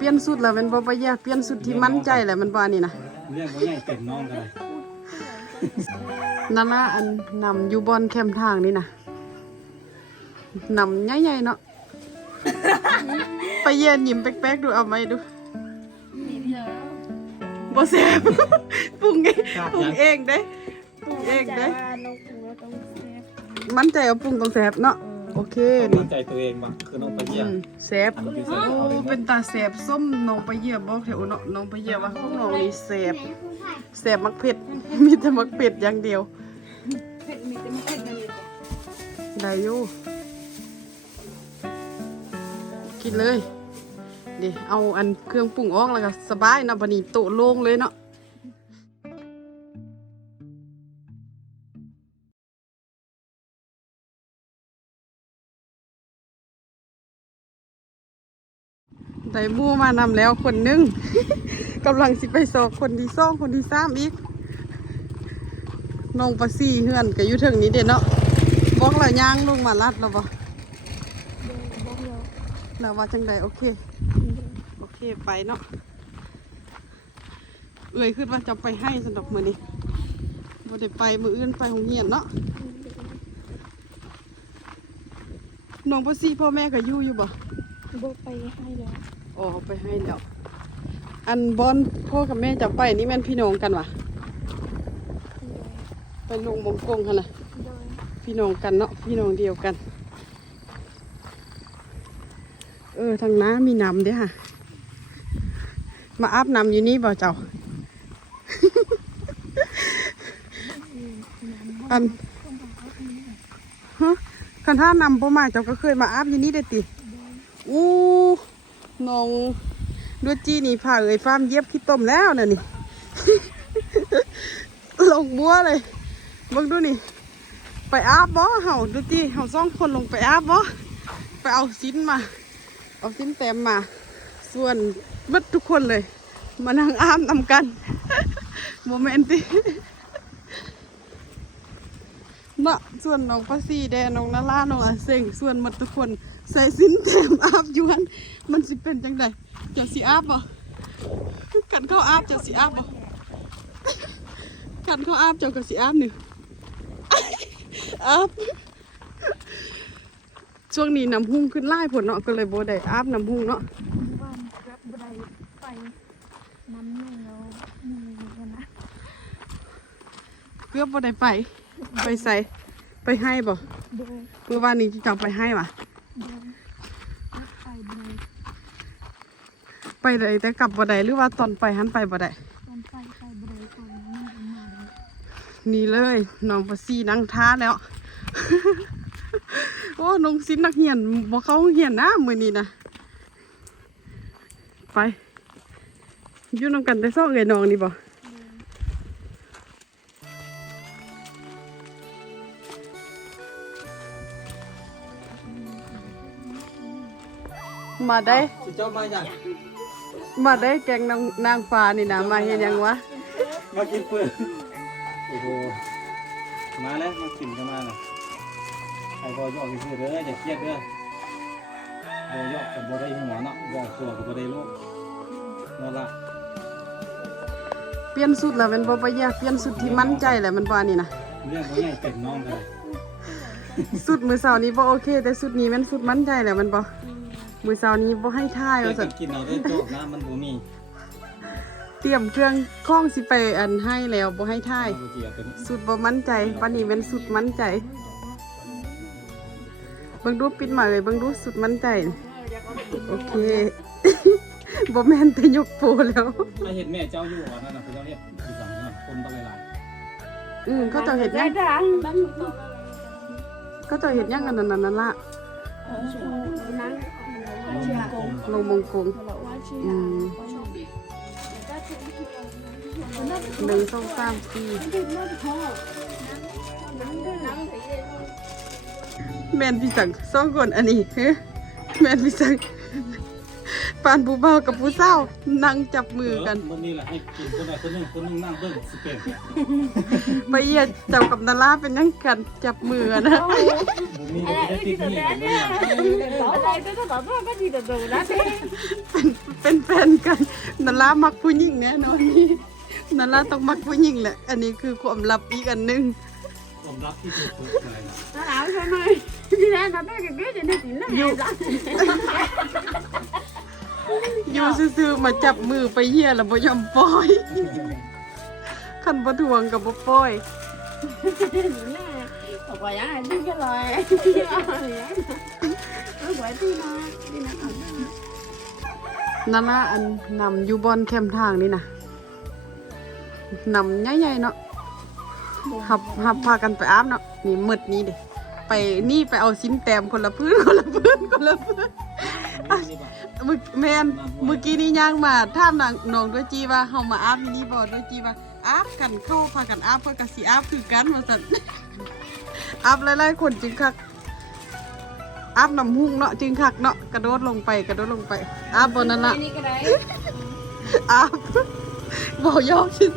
เปลี่ยนสุดแล้วแมันบ่ไปแย่เปลี่ยนสุดที่มั่นใจแหละมันบ่อันนี้นะเรื่องว่าใหญ่เต็มน้องกันเลยนั่นละอันนำอยู่บอนแคมทางนี่นะนำใหญ่ๆเนาะไปเย็นยิ้มแป๊กๆดูเอาไหมดูบ่แซ่บปรุงเองปรุงเองเด้ปรุงเองเด้น้องปูเราต้องเซฟมั่นใจว่าปรุงต้องแซ่บเนาะ โอเคนี่มั่นใจตัวเองบ้างคือน้องไปเยี่ยอืมมแซ่บอันนี้คือโอ้ เอาเลยเป็นตาแซ่บส้มน้องไปเยี่ยมบอกแถวเนาะน้องไปเยี่ยมว่าของน้องนี่แซ่บแซ่บมักเผ็ด มีแต่มักเผ็ดอย่างเดียว เผ็ดมีแต่ไม่เผ็ดกันเลยได้อยู่กินเลยเดี๋ยวเอาอันเครื่องปรุงออกแล้วก็สบายเนาะบัดนี้โตะโล่งเลยเนาะ ได้หมู่มานำแล้วคนหนึง กำลังสิไปสอบคนที่สองคนที่สามอีกน้องปลาซี่เฮือนก็อยู่เทิงนี้เด้เนาะบอกแล้วย่างลงมาลัดแล้วบ่บอกเราว่าจังใดโอเค โอเคไปเนาะเอ่ยขึ้นว่าจะไปให้สำหรับมือนี้บ่ได้ไปมืออื่นไปโรงเรียนเนาะน้องปซี่พ่อแม่ก็อยู่อยู่บ่บอกไปให้แล้ว อ๋อเอาไปให้แล้วอันบอนพ่อกับแม่จะไปนี่แม่นพี่น้องกันวะไปลงมงกงหั่นน่ะโดยพี่น้องกันเนาะพี่น้องเดียวกัน เออทางน้ามีน้ำเด้อค่ะ มาอาบน้ำอยู่นี่บ่เจ้า อันฮะคันถ้านำบ่มาเจ้าก็เคยมาอาบอยู่นี่ได้อติอู้ น้องดูจีนี่ผ่าเอ่ยฟาร์มเย็บขี้ต้มแล้วน่ะนี่ ลงบัวเลยเบิ่งดูนี่ ไปอาบบ่เห่าดูจีเห่าสองคนลงไปอาบบ่ไปเอาสิ้นมา เอาสิ้นเต็มมา ส่วนเบิดทุกคนเลย มานั่งอาบนำกันโมเมนต์ที่เนาะส่วนน้องปาซีแดน้องนาลาน้องอาเซงส่วนหมดทุกคน ใส่สิ้นเต็มอาบอยวน มันสิเป็นจังไดเจะสิอาบบ่กันเข้าอาบเจะสิอาบบ่กันเข้าอาบเจ้าก็สิอาบนี่อาบช่วงนี้น้ำหุ่งขึ้นไล่ผลเนาะก็เลยโบได้อาบน้ำหุ่งเนาะบ้านครับบันไดไปน้ำหนึ่งเรามีกันนะเกือบโบได้ไป ไปใส่ไปให้บ่โดยเมื่อวานนี้จะไปให้ว่ะ โดยไปเลย ไปได้แต่กลับบ่ได้หรือว่าตอนไปหันไปบ่ได้ตอนไปไปบันไดตรงนี้มันมาเลยนี่เลยน้องปซีนั่งท้าแล้ว โอ้น้องซินนักเรียนบ่เข้าโรงเรียนนะมื้อนี้นะไปอยู่นำกันแต่ซอกเอ้ยน้องนี่บ่มาได้สิเจ้ามาอย่าง มาได้แกงนางนางฟ้านี่นะมาเห็นยังวะมากินเปลือกโอ้โหมาแล้วมากินกันมาเลยไอ้บอยยอกกินเพื่อเด้ออย่าเครียดเด้อบอยยอกกับบ่ได้หัวเนาะบอกตัวกับบ่ได้โลกนั่นละเปลี่ยนสุดแล้วแมันบ่ไปแยกเปลี่ยนสุดที่มั่นใจแหละมันบ่อันนี้นะเรื่องว่าใหญ่เต็มน้องกันเลยสุดมือเสาร์นี้บ่โอเค แต่สุดนี้แมันสุดมั่นใจแหละมันบ่ มือเสาร์นี้บ่ให้ท่ายเดี๋ยว่าวซั่นกินเอาได้โจ๊กน้ำมันบ่มีเตรียมเครื่องข้องสิไปอันให้แล้วบ่ให้ท่ายเอาเจียเป็นสุดบ่มั่นใจปานนี้แม่นสุดมั่นใจเบิ่งดูปิดมาเลยเบิ่งดูสุดมั่นใจ โอเคบ่แม่นแต่ยกโปแล้วถ้าเห็นแม่เจ้าอยู่อะนั่นน่ะคือเจ้าเฮ็ดคือสั่งเนาะคนต้องหลายอืมเขาเจ้าเฮ็ดยังดังเขาเจ้าเฮ็ดยังอันนั้นนั่นล่ะ โลงมงคงอืมหนึ่งสองสามสี่แมนพี่สังสองคนอันนี้เฮ้แมนพี่สัง ปานผู้เบาวกับผู้เศร้านั่งจับมือกันมื้อนี้แหละให้กินคนใดคนหนึงคนหนึงนั่งเบิ่งสิเป็นไปเยียเจ้ากับนาราเป็นยังกันจับมือกันนะบ่มีก็ได้ติดหนี่กันเนี่ยอะไรก็ต้องบอกว่าก็ดีแต่ดูนะเป็นเป็นเป็นแฟนกันนารามักผู้หญิงแน่นอนนี่นาราต้องมักผู้หญิงแหละ อันนี้คือความลับอีกอันหนึงผมรับที่สุดเลยนะ nó áo cho mày đi ra nó biết cái biết thì nó chỉ nó Dù- hay lắm อยู่ซื่อๆมาจับมือไปเหี้ยแล้วบ่ยอมปล่อยคันบ่ทวงกับบ่ปล่อย nè một quả giá này đi cái lời nó quả đi nó đi nó ẩm นาราอันนำอยู่บอนแคมทางนี่นะนำใหญ่ๆเนาะหับหับพากันไปอาบเนาะนี่มืดนี้เด้ไปนี่ไปเอาชิ้นแต้มคนละพื้นคนละพื้นคนละพื้น นี่ป่ะ มึกแมนเมื่อกี้นี่ย่างมาท่ามนางน้องด้วยจีว่าเฮามาอาบที่นี่บ่ด้วยจีว่าอาบกันเข้าพากันอาบเพื่อกับสิอาบคือกันว่าซั่นอาบหลายๆคนจึงคักอาบน้ำหุ่งเนาะจึงคักเนาะกระโดดลงไปกระโดดลงไปอาบบนนั้นน่ะ đi cái đấy อาบบ่ยอกซื่อ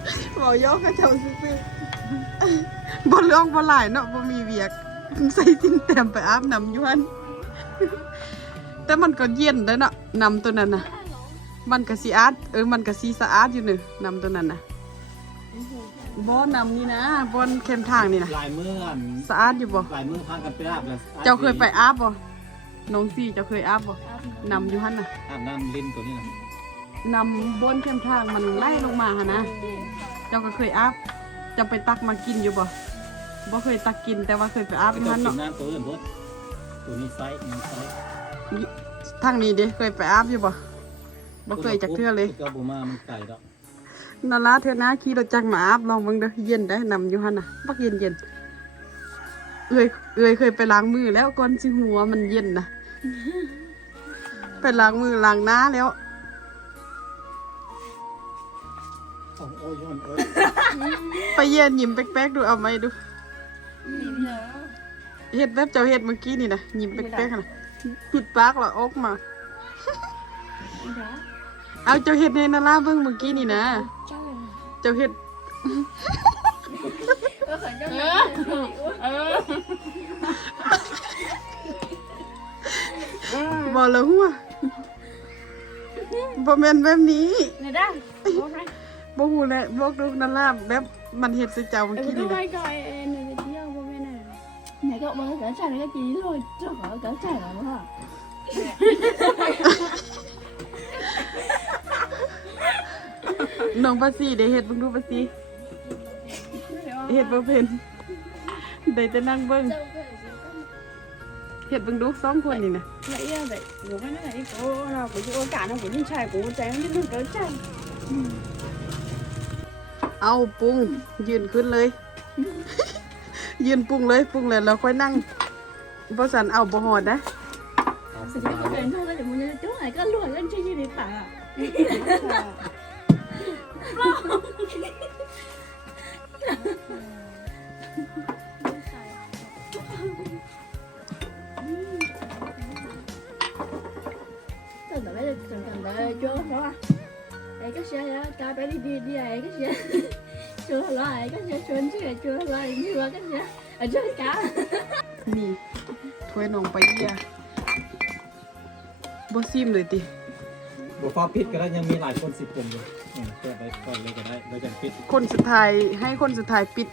ๆบ่ยอกกระเจ้าซื่อๆบ่เรื่องบ่หลายเนาะบ่มีเวียกใส่สินแต้มไปอาบน้ำอยู่หั่น แต่มันก็เย็นเด้อเนาะน้ำตัวนั้นน่ะมันก็สิอาดเออมันก็สิสะอาดอยู่เนึน้ำตัวนั้นน่ะบ่น้ำนี่นะบนเข้มทางนี่นะลายมืออันสะอาดอยู่บ่ลายมือพากันไปอาบแล้วเจ้าเคยไปอาบบ่น้องซี่เจ้าเคยอาบบ่น้ำอยู่หั่นน่ะอาบน้ำลิ้นตัวนี้นะน้ำบนเข้มทางมันไล่ลงมาหั่นนะเจ้าก็เคยอาบเจ้าไปตักมากินอยู่บ่บ่เคยตักกินแต่ว่าเคยไปอาบอยู่เจ้าหั่นกินเนาะน้ำตัวอื่นพดตัวนี้ไซส์นี้ไซส์ ทางนี้เด้เคยไปอาบอยู่บ่บ่เคยจักเทื่อเลยเจ้าบูมามันไก่ดอกนาราเทื่อหน้าขี่รถจักรมาอาบลองเบิ่งเด้อเย็นได้อนำอยู่หั่นน่ะบักเย็นเย็นเอ้ยเอ้ยเคยไปล้างมือแล้วก่อนสิหัวมันเย็นนะไปล้างมือล้างหน้าแล้วโอ้โอ้ยย้อนโอ้ยไปเย็นยิ้มแป๊กๆดูเอาไหมดูเฮ็ดแบบเจ้าเฮ็ดเมื่อกี้นี่นะยิ้มแป๊กๆน่ะ ปิดปากแล้วออกมา เอาเจ้าเฮ็ดให้นาราเบิ่งเมื่อกี้นี่นะ เจ้าเฮ็ดบ่ละหัวบ่แม่นแบบนี้ này đó bố này บ่ฮู้แหละบอกดูนาราแบบมันฮ็ดใส่เจ้าเมื่อ ừ กี้ tôi นี่นะ này cậu mới cỡ chảy cái gì thôi cho khỏi cỡ chảy là hả น้องภาษีได้เฮ็ดเบิ่งดูภาษีเฮ็ดบ่เป็นได้แต่นั่งเบิ่งเฮ็ดเบิ่งดูสองคนนี่นะ vậy à, vậy bố cái này cô nào của cô cả nó của đi chảy của chảy nó đi cỡ chảy เอาปรุงยืนขึ้นเลย ยืนปรุงเลยปรุงเลยแล้วค่อยนั่งบ่สันเอาบ่ฮอดนะตามส thì บาย cái เลย này thôi thì muốn như chú này có luôn lên chơi gì để tả Tôi bảo bây giờ cần cần đợi chưa đó à Đây cái xe đó, ca bé đi đi đi này cái xe Chưa lo này cái xe chuyên chứ là chưa lo như là cái xe Ở trên cá นี่ถ้วยน้องไปเยี่ยบ่ซิมเลยติบุฟ้าปิดก็ได้ยังมีหลายคนสิบคนอยู่เนี่ยเปิดไปก่อนเลยก็ได้เราจะปิด คนสุดท้ายให้คนสุดท้ายปิด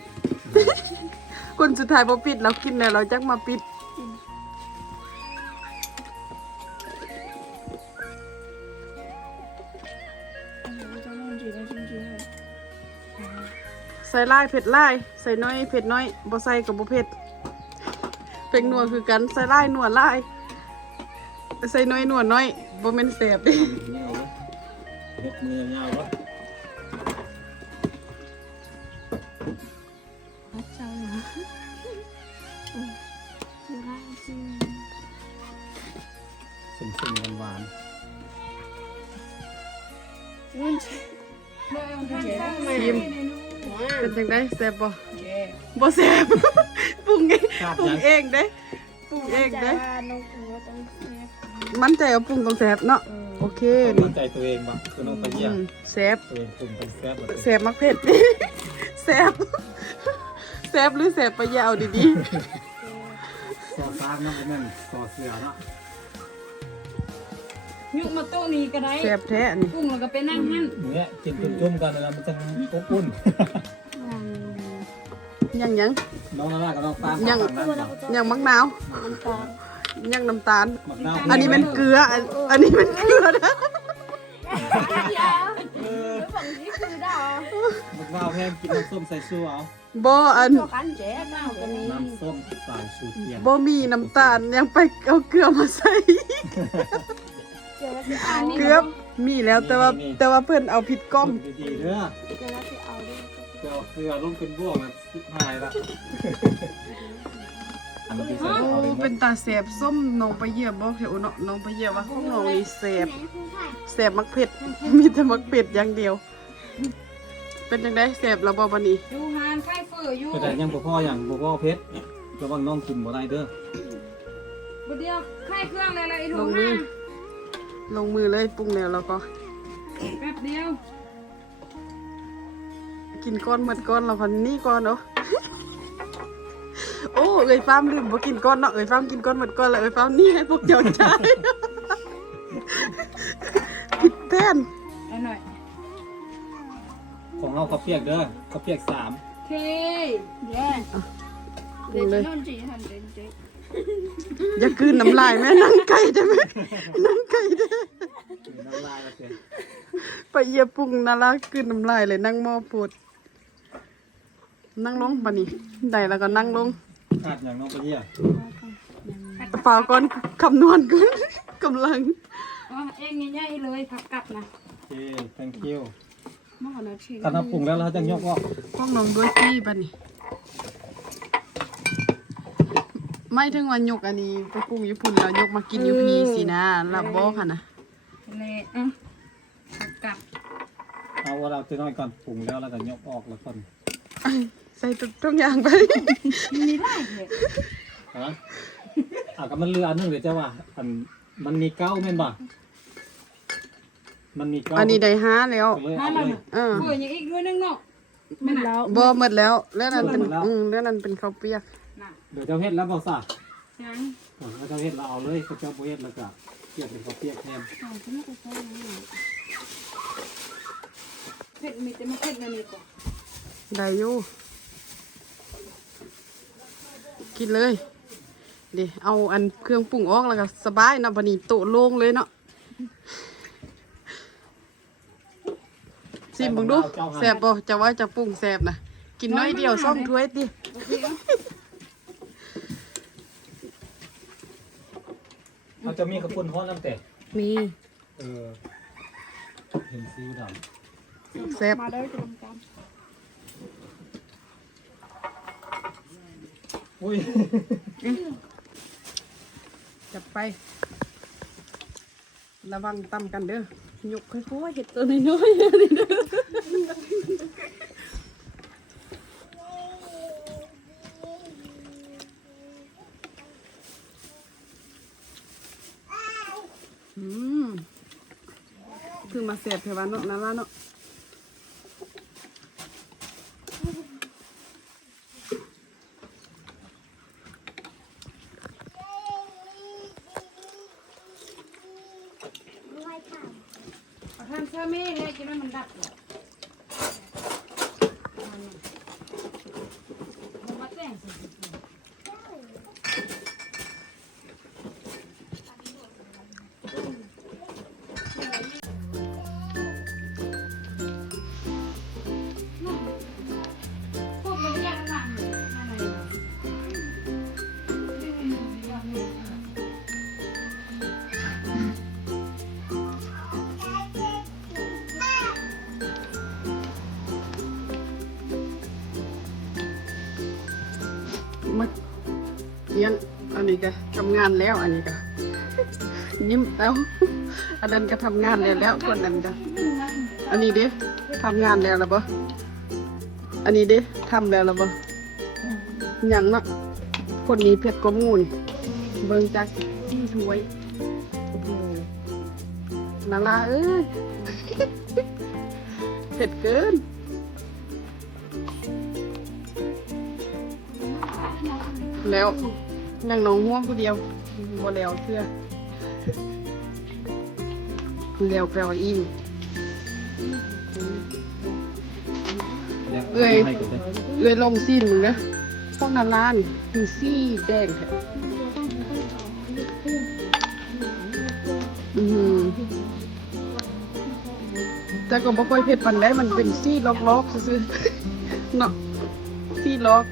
คนสุดท้ายบ่ปิดเรากินแล้วเราจักมาปิด ใส่ลายเผ็ดลาย ใส่น้อยเผ็ดน้อยบ่ใส่ก็บ่เผ็ดเป็กนัวคือกันใส่ลายนัวลายใส่น้อยนัวน้อยบ่แม่นแซ่บเดิเงาเลยยกมือเงาวะ Bắt sau nữa Ừ Chưa ra chưa สุ่มๆหวาน Luôn chị Chị đó ชิม mà เป็นจังได๋แซ่บบ่ Chị บ่แซ่บ ปรุงเองๆคาดปรุงยังเองเด้ปรุงเองเด้ nó cũng có tông xếp มั่นใจว่าปรุงต้องแซ่บเนาะโอเคมั่นี่นใจตัวเองบ้างคือน้องไปเยี่ยมอืมแซ่บตัวเองปรุงเป็นแซ่บหมดเลยแซ่บมักเผ็ดแซ่บแซ่บหรือแซ่บไปอยาเอาดีซอสซากน้ำเป็นนั่นซอสเสือเนาะๆยุกมาโต๊ะนี้ก็ได้แซ่บแท้นี่กุ้งแล้วก็ไปนั่งหั่นเนี่ยกินจุ่มๆกันแล้วมันจะอบอุ่น ยังยังน้องนารากับน้องตาลยังฝั่นั้นยังมักนาวยังน้ำตาลหมักนาวอันนี้เป็นเกลือ อันอันนี้เป็นเกลือนะเออฝั่งนี้คือดาวหมักนาวแพงกินน้ำส้มใส่สู้เอาบ่อันตัวกันเจ๊มากกว่านี้น้ำส้มสายสูตรเทียมบ่มีน้ำตาลยังไปเอาเกลือมาใส่เจ๊แล้วจะเอาเกลือมีแล้วแต่ว่าแต่ว่าเพิ่นเอาผิดกล้องดีๆ เด้อเจ๊แล้วจะเอาด้วยเดี๋ยวเกลือลงเป็นบวกแล้วสิบหายละอันนี้ใส่โอ้ เอาเลยเป็นตาแสบส้มน้องไปเหยียบบ่แถวเนาะน้องไปเหยียบว่าของน้องนี่แสบแสบมักเผ็ด มีแต่มักเผ็ดอย่างเดียว เป็นจังได๋แสบแล้วบ่บัดนี้ อยู่หานไข่เฟออยู่แต่ยังบ่พออย่างบ่พอเพชรระวังน้องกินบ่ได้เด้อ บ่เดียวไข่เครื่องเลยละไอ้ลถุงงมืมาอลงมือเลยปรุงแล้วแล้วก็แป๊บเดียว กินก้อนหมดก้อนแล้วพันนี่ก้อนเนาะโอ้เอ้ยฟ้ามลืมบ่กินก้อนเนาะเอ้ยฟ้ามกินก้อนหมดก้อนแล้วเอ้ยฟ้ามนี่ให้พวกเจ้าใช้ผิดแทนเอาหน่อยของเราข้าวเปียกเด้อข้าวเปียกสามโอเคเจ๊ปรุงเลยนอนจีหันเจ๊เจ๊อย่ากลืนน้ำลายแม่นั่งไก่ได้ไหมนั่งไก่ได้น้ำลายละเสียไปเหยียบปรุงนารักกลืนน้ำลายเลยนั่งหม้อปูด นั่งลงปะนี่ได้แล้วก็นั่งลงขาดอย่างน้องไปเยี่ยเปล่าก่อนคำนวณก่อนกำลังอ๋อเองง่ายๆเลยผักกลับนะโอเค thank you มาขอนาทีถ้าน้ำปรุงแล้วเราจะยกออกห้องน้องด้วยพี่ปะนี่ไม่ถึงวันยกอันนี้ไปปรุงญี่ปุ่นแล้วยกมากินอยู่พีสินะลับบ่ค่ะนะเลยอะผักกลับเอาว่าเราจะน้อยก่อนปรุงแล้วเราจะยกออกแล้วก่อน ใส่ทุกทุกอย่างไปมีได้เลยฮะอะก็มันเรืออันนึงเดี๋ยวจะว่าอันมันมีเก้าแม่นบ่มันมีเก้าอันนี้ได้ห้าแล้วก็เลยเอาเลยเออเผื่ออย่างอีกด้วยนึงเนาะไม่แล้วบ่หมดแล้วแล้วนั่นเป็นหมดแล้วอืมแล้วนั่นเป็นข้าวเปียกน่ะเดี๋ยวเจ้าเฮ็ดแล้วบอกซะยังเออเจ้าเฮ็ดเราเอาเลยเขาเจ้าบ่เฮ็ดแล้วก็เปียกเป็นข้าวเปียกแทนเอาฉันไม่ได้ใช้เลยเผ็ดมีแต่มาเผ็ดนั่นนี่ก่อน ได้อยู่กินเลยเดี๋ยวเอาอันเครื่องปรุงออกแล้วก็สบายเนาะบัดนี้โตะโล่งเลยเนาะซิมเบิ่งดูแซ่บบ่จะว่าจะปรุงแซ่บนะกินน้อยเดียวซ่อมถ้วยติโอเคเอาเขาจะมีข้าวปุ้นฮ้อนน้ำแต่มีเออเห็นซีดำแซ่บมาได้จะทำการ อุ้ยจับไป ระวังตำกันเด้อยกค่อยๆเห็ดตัวน้อยๆนี่เด้อคือมาเสียบเทวันเนาะนั่นละเนาะ เอาทานเสื้อเมฆเลยกินแล้วมันดับเหร นี้ก็ทำงานแล้วอันนี้ก็ ยิ้มแล้ว อันนั้นก็ทำงานแล้วแล้วคนนั้นก็อันนี้ดิทำงานแล้วหรือเปล่าอันนี้ดิทำแล้วหรือเปล่ายังเนาะคนนี้เผ็ดกว่ามูนเบิ่งจากที่ถ้วยนาลาเอ้ยเผ็ดเกินแล้ว ยังน้องห่วงผู้เดียวบ่แล้วเชื่อเร็วแปลว่าอิ่มเรียกเอ้ยให้ก่อนเลยเลยลองซีนมึงนะพวกนั้นร้านคือซี่แดงแท้อืมแต่ก็บ่ค่อยเผ็ดปานใดมันเป็นซี่ล็อกๆซื่อๆเนาะซี่ล็อก